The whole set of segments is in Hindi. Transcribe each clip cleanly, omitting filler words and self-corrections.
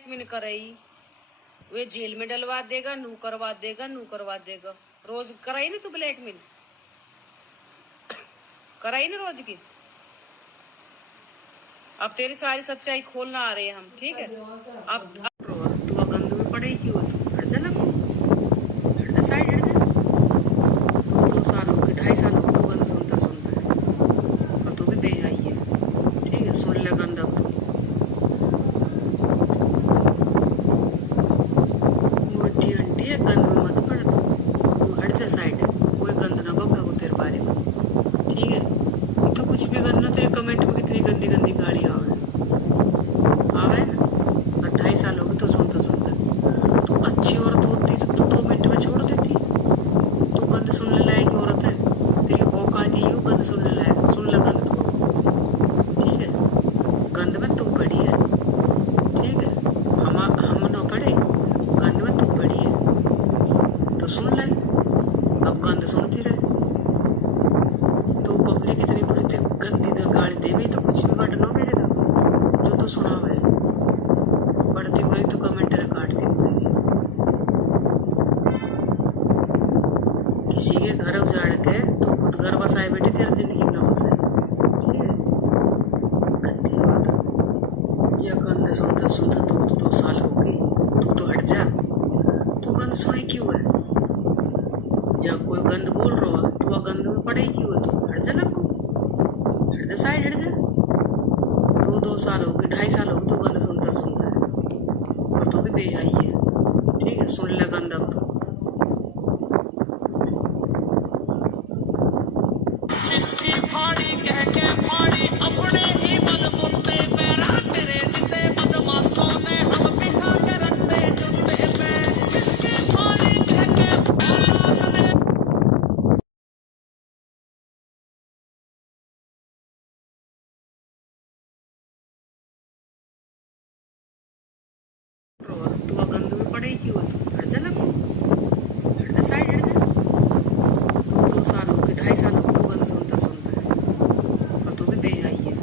ब्लैकमेल कराई, वे जेल में डलवा देगा, नू करवा देगा, नू करवा देगा। रोज कराई ना तू ब्लैकमेल, कराई ना रोज की। अब तेरी सारी सच्चाई खोलना आ रही है हम, ठीक है। अब तू गंद में पड़ेगी क्यों? हट जा ना, हट जा साइड, हट जा। 2 साल हो गए, 2.5 साल हो गए तो गंद सुनता सुनता है, और तू भी बेहाई है, ठीक है। सुन ले गंद अब मोटी अंटी है, गंद में मत पड़ तू हट जा साइड। कोई गंद ना बका वो तेरे बारे में, ठीक है। तो कुछ भी गंद ना, तेरे कमेंट में कितनी गंदी गंदी गाड़ी आवे आवे ना। और 2.5 साल हो गए तो सुनता सुनता। तू अच्छी औरत होती तो तू 2 मिनट में छोड़ देती। तू गंद सुनने लायक औरत है, तेरी औकात ही हो गंद सुनने लायक। सुन ले गंद तू, ठीक है। गंद में तू पड़ी है, ठीक है। हम ना पड़े, गंद में तू पड़ी है तो सुन ले। अब गंद सुनती रहे तो पब्लिक इतनी बुरी गंदी गाली देवी तो कुछ भी बटन हो मेरे तो जो तू सुना है पढ़ती हुई तो कमेंट काटती हुई। किसी के घर उजाड़ के तो खुद घर बसाए बेटे, तेरा जिंदगी ना बसाए, ठीक है। गंदी बात या गंद सुनता सुनता 2 साल हो गई, तू तो हट जा। तू गंद सुने क्यों है? जब कोई गंद बोल रहा है तो वह गंद में पड़े क्यों है? तू हट जा ना, हट जा साइड, हट जा। 2 साल हो गए, 2.5 साल हो गए तो गंद सुनता सुनता है, और तू भी बेहाई है, ठीक है। सुन ले गंद अब तो। जिसकी फाड़ी कह के फाड़ी अपने ही बलबूते पे तेरे जिसे बदमाशों ने हम बिठा के रखते जूते पे। जिसकी फाड़ी कह के औलाद ने तू गंद में पड़े क्यों? हट जा ना, हट जा साइड, हट जा। 2 साल हो गए, 2.5 साल हो गए तो गंद सुनता सुनता है, और तू भी बेहाई है,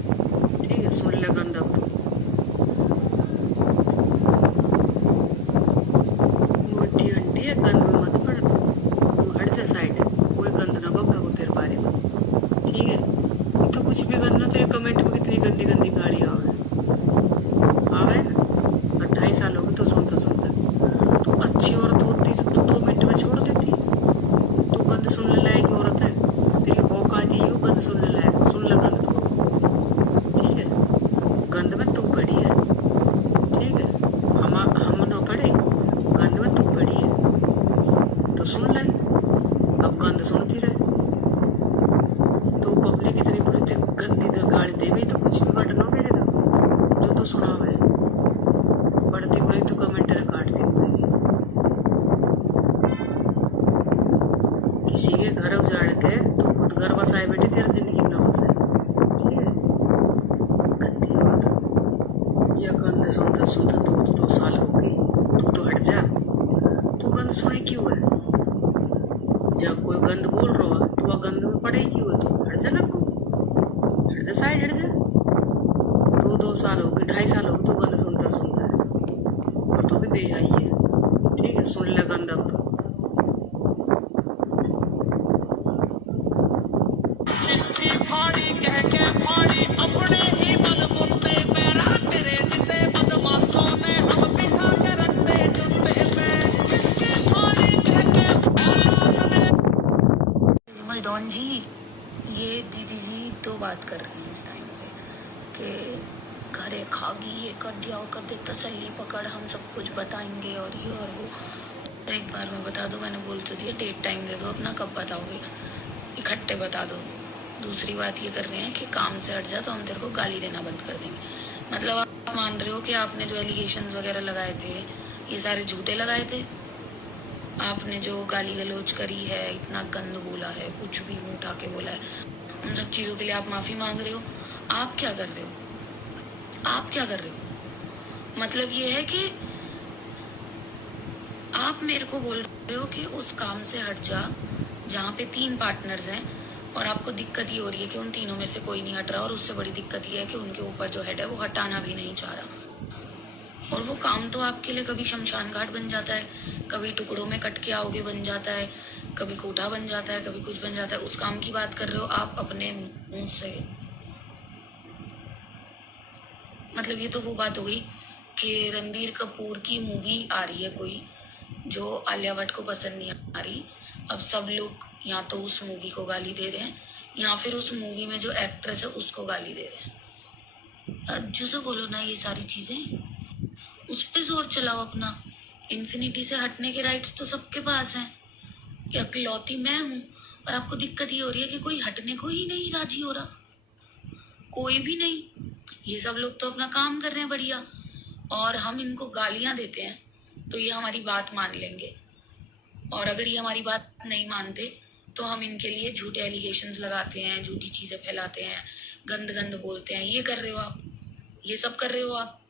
ठीक है। सुन ले गंद अब तो। मोटी अंटी है, गंद में मत पड़ तू हट जा साइड। कोई गंद ना बका वो तेरे बारे में, ठीक है। तो कुछ भी गंद ना, तेरे कमेंट में कितनी गंदी गंदी गाड़ी आवे आवे ना। और 2.5 साल हो गए तो सुनता सुनता। तू अच्छी औरत होती तो तू 2 मिनट में छोड़ देती। तू गंद सुनने लायक औरत है, तेरी औकात ही हो गंद सुनने लायक। सुन ले गंद तू, ठीक है। गंद में तू पड़ी है, ठीक है। हम ना पड़े, गंद में तू पड़ी है तो सुन ले। अब गंद सुनती रहे तो पब्लिक इतनी बुरी गंदी गाली देवी तो कुछ भी बटन हो मेरे तो जो तू सुना है पढ़ती हुई तो कमेंट काटती हुई। किसी के घर उजाड़ के तो खुद घर बसाए बेटे, तेरा जिंदगी ना बसाए, ठीक है। गंदी बात या गंद सुनता सुनता 2 साल हो गई, तू तो हट जा। तू गंद सुने क्यों है? जब कोई गंद बोल रहा है तो वह गंद में पड़े क्यों है? तू हट जा ना, हट जा साइड, हट जा। 2 साल हो गए, 2.5 साल हो गए तो गंद सुनता सुनता है, और तू भी बेहाई है, ठीक है। सुन ले गंद अब तो। जिसकी फाड़ी कह के फाड़ी अपने ही बलबूते पे तेरे जिसे बदमाशों ने हम बिठा के रखते जूते पे। जिसकी फाड़ी कह के औलाद ने मलदौन जी, ये दीदी जी तो बात कर रही हैं इस टाइम पे कि घरे खागी, ये कर दिया, वो कर दे, तसल्ली पकड़, हम सब कुछ बताएंगे और ये और वो। तो एक बार मैं बता दो, मैंने बोल तो दिया, डेट टाइम दे दो अपना, कब बताओगे, इकट्ठे बता दो। दूसरी बात ये कर रहे हैं कि काम से हट जा तो हम तेरे को गाली देना बंद कर देंगे। मतलब आप मान रहे हो कि आपने जो एलिगेशंस वगैरह लगाए थे ये सारे झूठे लगाए थे? आपने जो गाली गलौज करी है, इतना गंद बोला है, कुछ भी मुंह उठा के बोला है, उन सब चीज़ों के लिए आप माफ़ी मांग रहे हो? आप क्या कर रहे हो? आप क्या कर रहे हो? मतलब ये है कि आप मेरे को बोल रहे हो कि उस काम से हट जा जहाँ पे 3 पार्टनर्स हैं, और आपको दिक्कत ये हो रही है कि उन तीनों में से कोई नहीं हट रहा, और उससे बड़ी दिक्कत ये है कि उनके ऊपर जो हेड है वो हटाना भी नहीं चाह रहा। और वो काम तो आपके लिए कभी शमशान घाट बन जाता है, कभी टुकड़ों में कट के आओगे बन जाता है, कभी कोठा बन जाता है, कभी कुछ बन जाता है। उस काम की बात कर रहे हो आप अपने मुंह से। मतलब ये तो वो बात हो गई कि रणबीर कपूर की मूवी आ रही है कोई, जो आलिया भट्ट को पसंद नहीं आ रही। अब सब लोग या तो उस मूवी को गाली दे रहे हैं या फिर उस मूवी में जो एक्ट्रेस है उसको गाली दे रहे हैं। जो से बोलो ना ये सारी चीजें, उस पे जोर चलाओ अपना। इन्फिनिटी से हटने के राइट्स तो सबके पास हैं। कि अकलौती मैं हूं और आपको दिक्कत ये हो रही है कि कोई हटने को ही नहीं राजी हो रहा, कोई भी नहीं। ये सब लोग तो अपना काम कर रहे हैं बढ़िया, और हम इनको गालियां देते हैं तो ये हमारी बात मान लेंगे, और अगर ये हमारी बात नहीं मानते तो हम इनके लिए झूठे एलिगेशंस लगाते हैं, झूठी चीजें फैलाते हैं, गंद गंद बोलते हैं। ये कर रहे हो आप, ये सब कर रहे हो आप।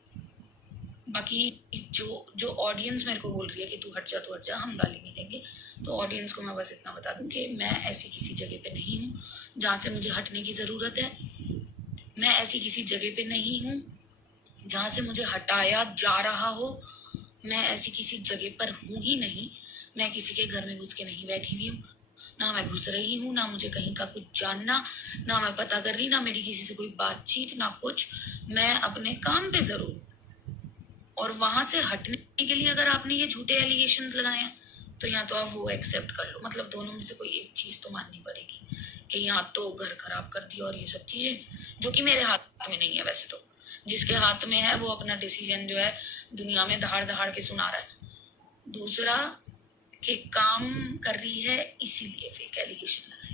बाकी जो ऑडियंस मेरे को बोल रही है कि तू हट जा, हम गाली नहीं देंगे, तो ऑडियंस को मैं बस इतना बता दूं कि मैं ऐसी किसी जगह पे नहीं हूँ जहाँ से मुझे हटने की जरूरत है। मैं ऐसी किसी जगह पे नहीं हूँ जहाँ से मुझे हटाया जा रहा हो। मैं ऐसी किसी जगह पर हूँ ही नहीं। मैं किसी के घर में घुस के नहीं बैठी हुई हूँ, ना मैं घुस रही हूँ, ना मुझे कहीं का कुछ जानना, ना मैं पता कर रही, ना मेरी किसी से कोई बातचीत, ना कुछ। मैं अपने काम पे जरूर, और वहां से हटने के लिए अगर आपने ये झूठे एलिगेशंस लगाए हैं तो या तो आप वो एक्सेप्ट कर लो, मतलब दोनों में से कोई एक चीज तो माननी पड़ेगी कि या तो घर खराब कर दिया और ये सब चीजें, जो कि मेरे हाथ में नहीं है। वैसे तो जिसके हाथ में है वो अपना डिसीजन जो है दुनिया में दहाड़ दहाड़ के सुना रहा है। दूसरा कि काम कर रही है इसीलिए फेक एलिगेशन लगाए।